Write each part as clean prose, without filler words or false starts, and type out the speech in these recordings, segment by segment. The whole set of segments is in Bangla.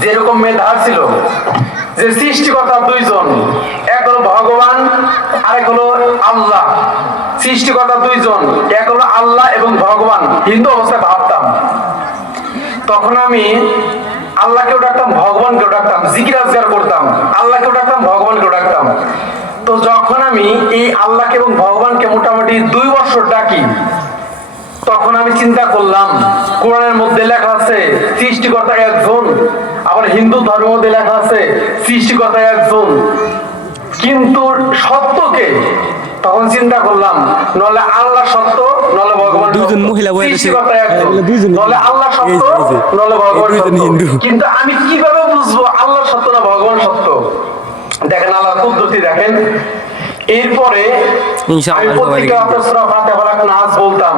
যেরকম মেধা ছিল, যে সৃষ্টিকর্তা দুইজন, এক হলো ভগবান আর এক হলো আল্লাহ। সৃষ্টিকর্তা দুইজন, এক হলো আল্লাহ এবং ভগবান, হিন্দু অবস্থায় ভাবতাম। তখন আমি আল্লাহকেও ডাকতাম, ভগবানকেও ডাকতাম, জিকির আজগার করতাম, আল্লাহকেও ডাকতাম, ভগবানকেও ডাকতাম। তো যখন আমি এই আল্লাহকে এবং ভগবানকে মোটামুটি 2 বছর ডাকি, তখন আমি চিন্তা করলাম, কোরআনের মধ্যে লেখা আছে সৃষ্টিকর্তা একজন, আবার হিন্দু ধর্মের মধ্যে লেখা আছে সৃষ্টিকর্তা একজন, কিন্তু সত্যকে তখন চিন্তা করলাম, নলে আল্লাহ সত্য, নলে ভগবান সত্য। সৃষ্টিকর্তা একজন, নলে আল্লাহ সত্য, নলে ভগবান সত্য। কিন্তু আমি কিভাবে বুঝবো আল্লাহ সত্য না ভগবান সত্য? দেখেন আল্লাহ পদ্ধতি দেখেন। এরপরে আমি প্রত্যেকটা সূরা ফাতিহা নাজ বলতাম।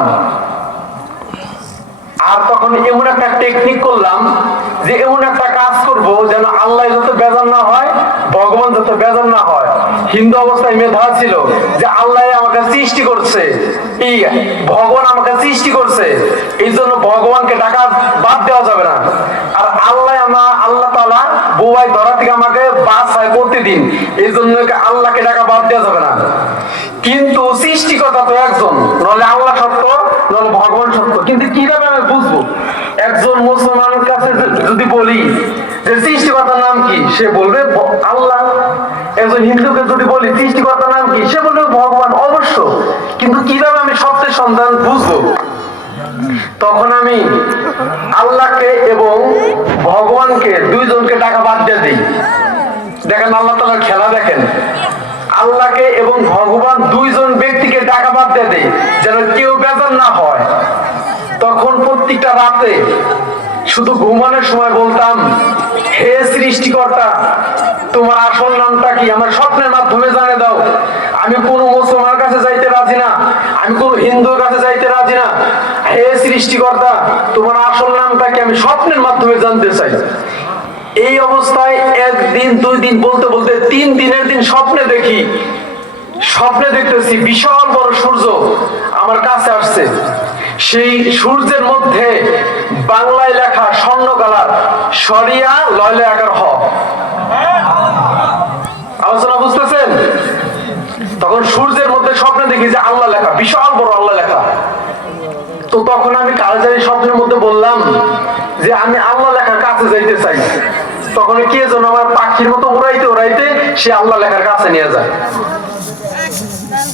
আর তখন এমন একটা টেকনিক করলাম যে এমন একটা কাজ করব যেন আল্লাহ যত বেজার না হয়, ভগবান যত বেজার না হয়। হিন্দু অবস্থায় মেধা ছিল যে আল্লাহ আমাকে সৃষ্টি করছে, এই ভগবান আমাকে সৃষ্টি করছে, এই জন্য ভগবানকে ডাকা বাদ দেওয়া যাবে না। আর আল্লাহ তাআলা বুবাই ধরা থেকে আমাকে বাঁচায় প্রতিদিন, এই জন্য আল্লাহকে ডাকা বাদ দেওয়া যাবে না। কিন্তু সৃষ্টিকর্তা তো একজন, নলে আল্লাহ সত্য, নলে ভগবান সত্য। কিন্তু কিভাবে আমি বুঝবো? একজন মুসলমানের কাছে যদি বলি যে সৃষ্টিকর্তার নাম কি, সে বলবে আল্লাহ। একজন হিন্দুকে যদি বলি সৃষ্টিকর্তার নাম কি, সে বলবে ভগবান। অবশ্য, কিন্তু কিভাবে আমি সত্যের সন্ধান বুঝবো? তখন আমি আল্লাহকে এবং ভগবানকে দুইজনকে ডাকা বাদ দিয়ে দিই। দেখেন আল্লাহ তাআলার খেলা দেখেন। আল্লাহকে এবং ভগবান দুইজন ব্যক্তিকে ডাকা বাদ দিয়ে দেয় যেন কেউ বেজার না হয়। তখন প্রত্যেকটা রাতে শুধু ঘুমানোর সময় বলতাম, হে সৃষ্টিকর্তা, তোমার আসল নামটা কি? আমার স্বপ্নের মাধ্যমে জানিয়ে দাও। আমি কোন মুসলমানের কাছে যাইতে রাজি না, আমি কোন হিন্দুর কাছে যাইতে রাজি না। হে সৃষ্টিকর্তা, তোমার আসল নামটা কি? আমি স্বপ্নের মাধ্যমে জানতে চাই। এই অবস্থায় 1 দিন 2 দিন বলতে বলতে 3 দিনের দিন স্বপ্নে দেখতেছি বিশাল বড় সূর্য আমার কাছে আসছে। সেই সূর্যের মধ্যে বাংলায় লেখা স্বর্ণ কালার, শরিয়া লয়লে আকার হ। আলোচনা বুঝতেছেন? তখন সূর্যের মধ্যে স্বপ্নে দেখি যে আল্লাহ লেখা, বিশাল বড় আল্লাহ লেখা। তো তখন আমি কালজারি স্বপ্নের মধ্যে বললাম যে আমি আল্লাহ লেখার কাছে যাইতে চাই। তখন কে যেন আমার পাখির মতো উড়াইতে উড়াইতে সে আল্লাহ লেখার কাছে নিয়ে যায়।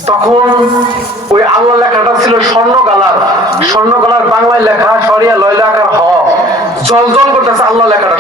তখন ওই আল্লাহ লেখাটা ছিল স্বর্ণ কালার বাংলায় লেখা, শরিয়া লয়লা আকার হ, জল জল করতেছে আল্লাহ লেখাটা।